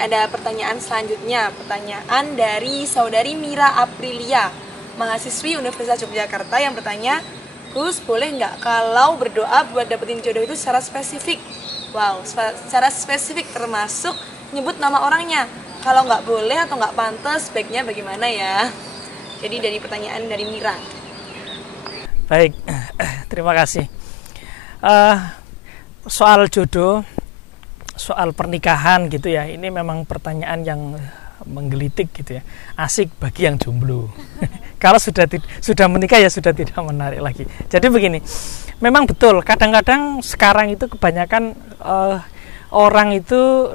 ada pertanyaan selanjutnya. Pertanyaan dari saudari Mira Aprilia, mahasiswi Universitas Yogyakarta, yang bertanya, Gus, boleh nggak kalau berdoa buat dapetin jodoh itu secara spesifik? Wow, secara spesifik termasuk nyebut nama orangnya. Kalau nggak boleh atau nggak pantas, baiknya bagaimana ya? Jadi dari pertanyaan dari Mira. Baik, terima kasih. Soal jodoh, soal pernikahan gitu ya, ini memang pertanyaan yang menggelitik gitu ya, asik bagi yang jomblo. Kalau sudah menikah ya sudah tidak menarik lagi. Jadi begini, memang betul kadang-kadang sekarang itu kebanyakan orang itu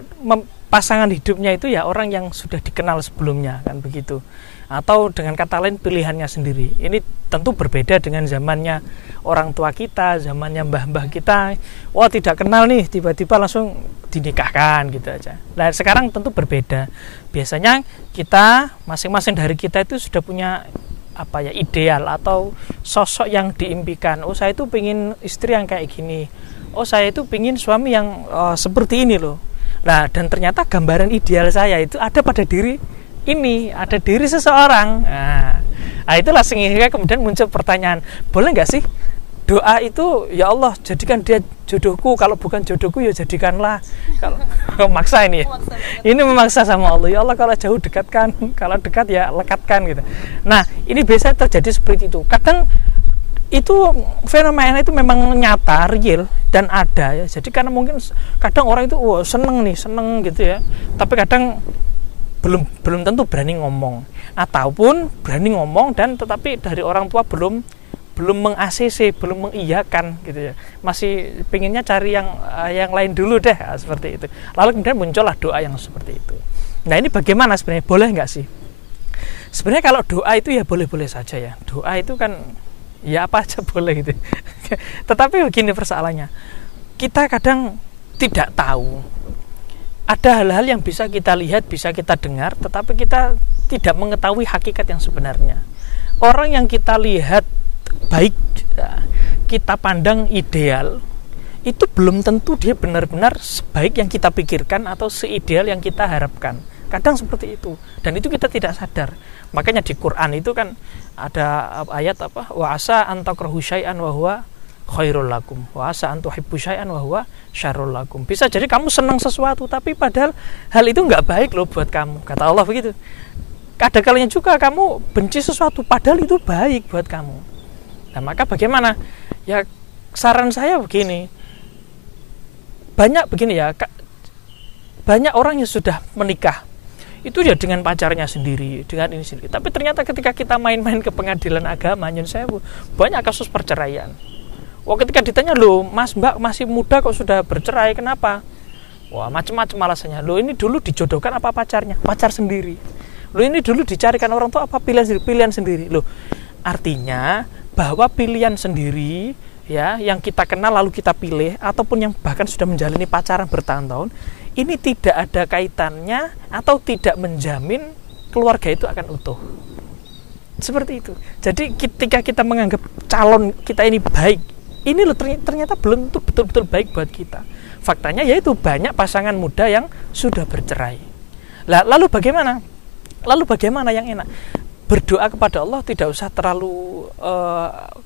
pasangan hidupnya itu ya orang yang sudah dikenal sebelumnya, kan begitu. Atau dengan kata lain pilihannya sendiri. Ini tentu berbeda dengan zamannya orang tua kita, zamannya mbah-mbah kita. Wah, tidak kenal nih, tiba-tiba langsung dinikahkan gitu aja. Nah, sekarang tentu berbeda. Biasanya kita masing-masing dari kita itu sudah punya ideal atau sosok yang diimpikan. Oh, saya itu pengen istri yang kayak gini. Oh, saya itu pengen suami yang seperti ini loh. Nah, dan ternyata gambaran ideal saya itu ada pada diri ini, ada diri seseorang. Nah, itulah sehingga kemudian muncul pertanyaan, boleh nggak sih doa itu, ya Allah jadikan dia jodohku, kalau bukan jodohku ya jadikanlah. Kalau maksa ini ya. Ini memaksa sama Allah, ya Allah kalau jauh dekatkan, kalau dekat ya lekatkan gitu. Nah, ini biasanya terjadi seperti itu. Kadang itu fenomena itu memang nyata, real dan ada ya. Jadi karena mungkin kadang orang itu seneng gitu ya, tapi kadang belum tentu berani ngomong, ataupun berani ngomong dan tetapi dari orang tua belum meng-ACC, belum mengiyakan gitu ya, masih pengennya cari yang lain dulu deh, seperti itu. Lalu kemudian muncullah doa yang seperti itu. Nah, ini bagaimana sebenarnya, boleh nggak sih? Sebenarnya kalau doa itu ya boleh-boleh saja ya, doa itu kan ya apa aja boleh gitu. Tetapi begini persoalannya, kita kadang tidak tahu, ada hal-hal yang bisa kita lihat, bisa kita dengar, tetapi kita tidak mengetahui hakikat yang sebenarnya. Orang yang kita lihat baik, kita pandang ideal, itu belum tentu dia benar-benar sebaik yang kita pikirkan atau seideal yang kita harapkan. Kadang seperti itu, dan itu kita tidak sadar. Makanya di Quran itu kan ada ayat wa asa an takrahu syai'an wa huwa khairul lakum, wa asa an tuhibbu syai'an wa huwa syarrul lakum. Bisa jadi kamu senang sesuatu tapi padahal hal itu enggak baik loh buat kamu, kata Allah begitu. Ada kalanya juga kamu benci sesuatu padahal itu baik buat kamu. Nah, maka bagaimana? Ya saran saya begini. Banyak orang yang sudah menikah itu ya dengan pacarnya sendiri, dengan ini sendiri. Tapi ternyata ketika kita main-main ke pengadilan agama, saya banyak kasus perceraian. Wah, ketika ditanya, loh mas mbak masih muda kok sudah bercerai, kenapa? Wah, macam-macam alasannya. Loh, ini dulu dijodohkan apa pacarnya? Pacar sendiri. Loh, ini dulu dicarikan orang tua apa pilihan sendiri. Loh, artinya bahwa pilihan sendiri ya yang kita kenal lalu kita pilih, ataupun yang bahkan sudah menjalani pacaran bertahun-tahun, ini tidak ada kaitannya atau tidak menjamin keluarga itu akan utuh. Seperti itu. Jadi ketika kita menganggap calon kita ini baik, ini loh ternyata belum tentu betul-betul baik buat kita. Faktanya yaitu banyak pasangan muda yang sudah bercerai. Lalu bagaimana? Yang enak? Berdoa kepada Allah tidak usah terlalu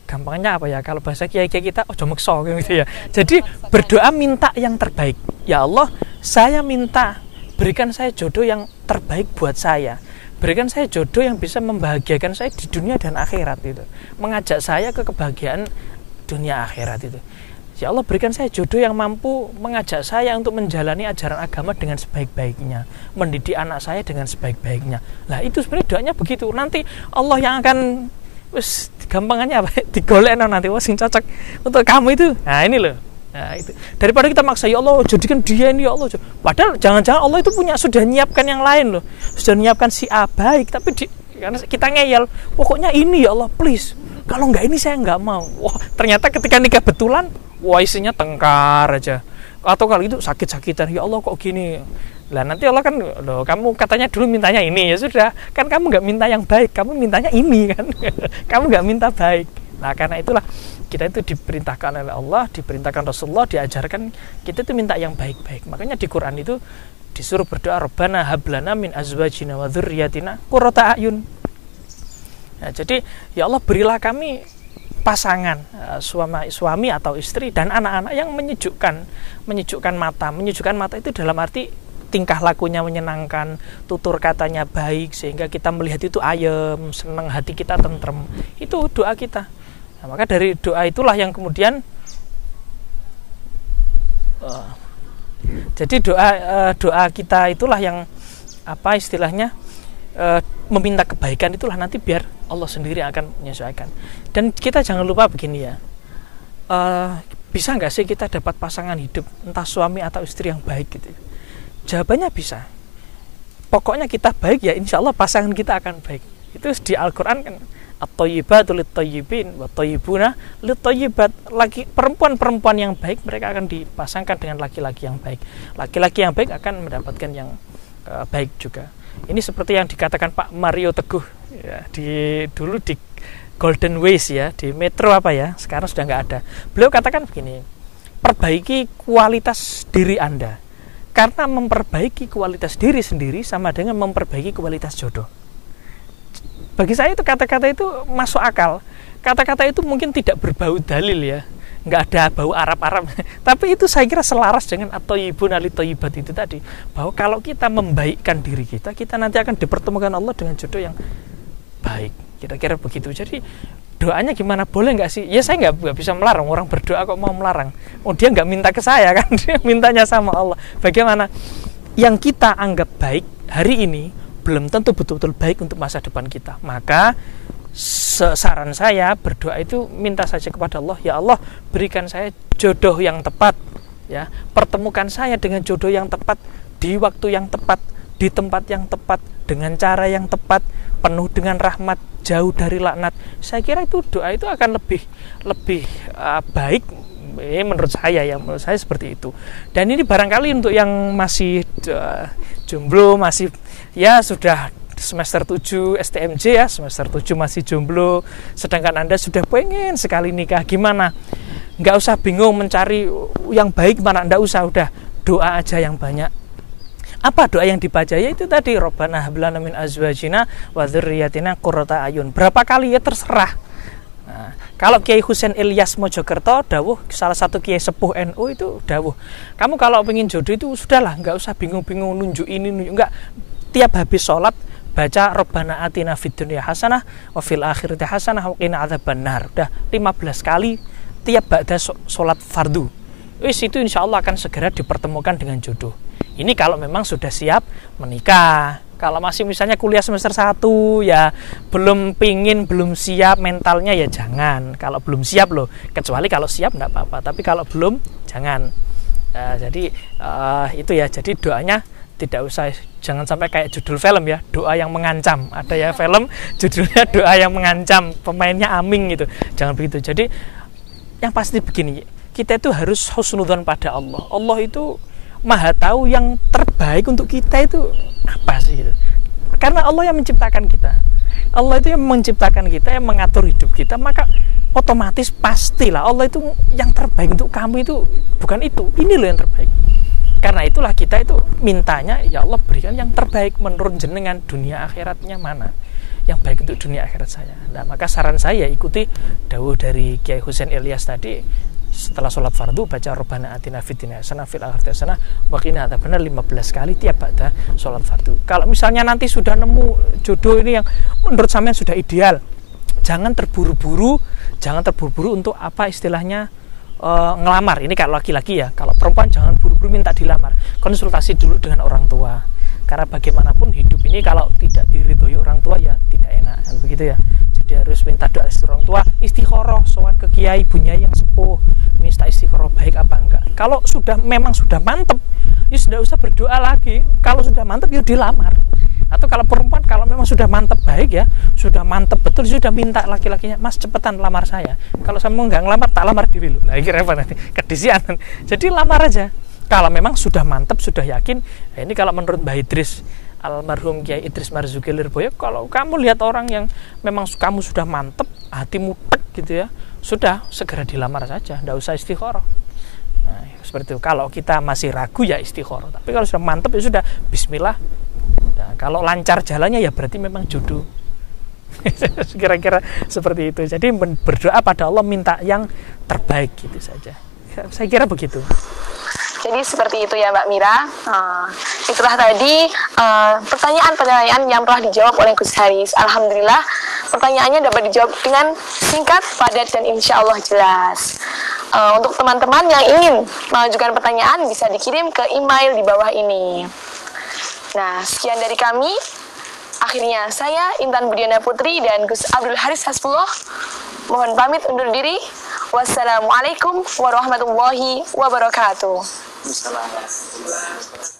gampangnya kalau bahasa kiai kita ojo meksa gitu ya. Jadi berdoa minta yang terbaik. Ya Allah, saya minta berikan saya jodoh yang terbaik buat saya. Berikan saya jodoh yang bisa membahagiakan saya di dunia dan akhirat itu. Mengajak saya ke kebahagiaan dunia akhirat itu. Ya Allah, berikan saya jodoh yang mampu mengajak saya untuk menjalani ajaran agama dengan sebaik-baiknya, mendidik anak saya dengan sebaik-baiknya. Lah itu sebenarnya doanya begitu. Nanti Allah yang akan gampangannya digolekno nanti sing cocok untuk kamu itu. Nah, ini loh. Nah, itu. Daripada kita maksa, ya Allah jadikan dia ini, ya Allah. Padahal jangan-jangan Allah itu sudah nyiapkan yang lain loh. Sudah nyiapkan si A baik, tapi karena kita ngeyel, pokoknya ini ya Allah, please. Kalau enggak ini saya enggak mau. Wah, ternyata ketika nikah betulan, wah isinya tengkar aja. Atau kalau itu sakit-sakitan, ya Allah kok gini. Lah nanti Allah kan, loh kamu katanya dulu mintanya ini, ya sudah. Kan kamu enggak minta yang baik, kamu mintanya ini kan. Kamu enggak minta baik. Nah, karena itulah kita itu diperintahkan oleh Allah, diperintahkan Rasulullah, diajarkan kita itu minta yang baik-baik. Makanya di Quran itu disuruh berdoa Rabbana hablana min azwajina wa dzurriyyatina qurrata a'yun. Nah, jadi ya Allah berilah kami pasangan suami atau istri dan anak-anak yang menyejukkan mata itu dalam arti tingkah lakunya menyenangkan, tutur katanya baik sehingga kita melihat itu ayem, senang, hati kita tentrem. Itu doa kita. Nah, maka dari doa itulah yang kemudian jadi doa kita itulah yang apa istilahnya meminta kebaikan itulah nanti biar Allah sendiri akan menyesuaikan. Dan kita jangan lupa begini ya, bisa nggak sih kita dapat pasangan hidup entah suami atau istri yang baik gitu? Jawabannya bisa. Pokoknya kita baik ya insya Allah pasangan kita akan baik. Itu di Al-Quran kan, at-thayyibatu lit-thayyibin wa thayyibuna lit-thayyibat. Perempuan-perempuan yang baik mereka akan dipasangkan dengan laki-laki yang baik. Laki-laki yang baik akan mendapatkan yang baik juga. Ini seperti yang dikatakan Pak Mario Teguh ya, dulu di Golden Ways ya, di Metro apa ya, sekarang sudah nggak ada. Beliau katakan begini, perbaiki kualitas diri Anda, karena memperbaiki kualitas diri sendiri sama dengan memperbaiki kualitas jodoh. Bagi saya itu kata-kata itu masuk akal. Kata-kata itu mungkin tidak berbau dalil ya, nggak ada bau Arab-Arab, tapi itu saya kira selaras dengan at-thayyibun lit-thayyibat itu tadi, bahwa kalau kita membaikkan diri kita nanti akan dipertemukan Allah dengan jodoh yang baik, kira-kira begitu. Jadi doanya gimana, boleh nggak sih? Ya saya nggak bisa melarang, orang berdoa kok mau melarang. Oh dia nggak minta ke saya kan, dia mintanya sama Allah. Bagaimana yang kita anggap baik hari ini belum tentu betul-betul baik untuk masa depan kita. Maka saran saya berdoa itu minta saja kepada Allah, ya Allah berikan saya jodoh yang tepat ya, pertemukan saya dengan jodoh yang tepat di waktu yang tepat, di tempat yang tepat, dengan cara yang tepat, penuh dengan rahmat, jauh dari laknat. Saya kira itu doa itu akan lebih baik menurut saya seperti itu. Dan ini barangkali untuk yang masih jomblo, masih ya sudah semester 7 STMJ ya, semester 7 masih jomblo, sedangkan Anda sudah pengen sekali nikah, gimana? Nggak usah bingung mencari yang baik mana, nggak usah, udah doa aja yang banyak. Apa doa yang dibaca? Ya itu tadi, Rabbana hablana min azwajina wa dzurriyyatina qurrata a'yun. Berapa kali ya terserah. Nah, kalau Kiai Husain Ilyas Mojokerto dawuh, salah satu kiai sepuh NU itu dawuh, kamu kalau pengen jodoh itu sudahlah, nggak usah bingung-bingung nunjuk ini nunjuk, enggak, tiap habis sholat baca Rabbana atina fid dunya hasanah wa fil akhirati hasanah wa qina adzabannar. Udah 15 kali tiap ba'da sholat fardu. Wis itu insyaallah akan segera dipertemukan dengan jodoh. Ini kalau memang sudah siap menikah. Kalau masih misalnya kuliah semester 1 ya belum siap mentalnya ya jangan. Kalau belum siap loh, kecuali kalau siap enggak apa-apa, tapi kalau belum jangan. Jadi itu ya, jadi doanya tidak usah, jangan sampai kayak judul film ya, doa yang mengancam. Ada ya film judulnya doa yang mengancam, pemainnya Aming gitu. Jangan begitu. Jadi yang pasti begini, kita itu harus husnudzon pada Allah. Allah itu Maha tahu yang terbaik untuk kita itu apa sih gitu. Karena Allah yang menciptakan kita. Allah itu yang menciptakan kita, yang mengatur hidup kita, maka otomatis pastilah Allah itu yang terbaik untuk kamu itu bukan itu. Ini loh yang terbaik. Karena itulah kita itu mintanya, ya Allah berikan yang terbaik menurut jenengan, dunia akhiratnya mana yang baik untuk dunia akhirat saya. Nah, maka saran saya ikuti dawuh dari Kiai Husain Ilyas tadi, setelah sholat fardu baca Rabbana atina fid dunya hasanah fil akhirati hasanah wa qina adzabannar 15 kali tiap ba'da sholat fardu. Kalau misalnya nanti sudah nemu jodoh ini yang menurut sampean sudah ideal, jangan terburu-buru untuk apa istilahnya ngelamar. Ini kalau laki-laki ya, kalau perempuan jangan buru-buru minta dilamar, konsultasi dulu dengan orang tua, karena bagaimanapun hidup ini kalau tidak diridhoi orang tua ya tidak enak kan begitu ya. Jadi harus minta doa dari orang tua, istikharah, sowan ke kiai punya yang sepuh, minta istikharah baik apa enggak. Kalau memang sudah mantep ya sudah usah berdoa lagi. Kalau sudah mantep ya dilamar. Atau kalau perempuan kalau memang sudah mantep baik ya, sudah mantep betul, sudah minta laki-lakinya, Mas cepetan lamar saya. Kalau saya mau nggak ngelamar, tak lamar dulu. Nah ini repot nanti, kedisian. Jadi lamar aja. Kalau memang sudah mantep, sudah yakin. Nah, ini kalau menurut Mbah Idris, almarhum Kiai Idris Marzuki Lirboyo, kalau kamu lihat orang yang memang kamu sudah mantep, hatimu tek gitu ya, sudah segera dilamar saja, nggak usah istikharah. Nah, seperti itu. Kalau kita masih ragu ya istikharah. Tapi kalau sudah mantap ya sudah bismillah. Nah, kalau lancar jalannya ya berarti memang jodoh. Kira-kira seperti itu. Jadi berdoa pada Allah minta yang terbaik gitu saja. Saya kira begitu. Jadi seperti itu ya Mbak Mira. Itulah tadi pertanyaan-pertanyaan yang telah dijawab oleh Gus Haris. Alhamdulillah pertanyaannya dapat dijawab dengan singkat, padat, dan insya Allah jelas. Untuk teman-teman yang ingin mengajukan pertanyaan bisa dikirim ke email di bawah ini. Nah, sekian dari kami. Akhirnya saya Intan Budiana Putri dan Gus Abdul Haris Hasbullah mohon pamit undur diri. Wassalamualaikum warahmatullahi wabarakatuh. Assalamualaikum.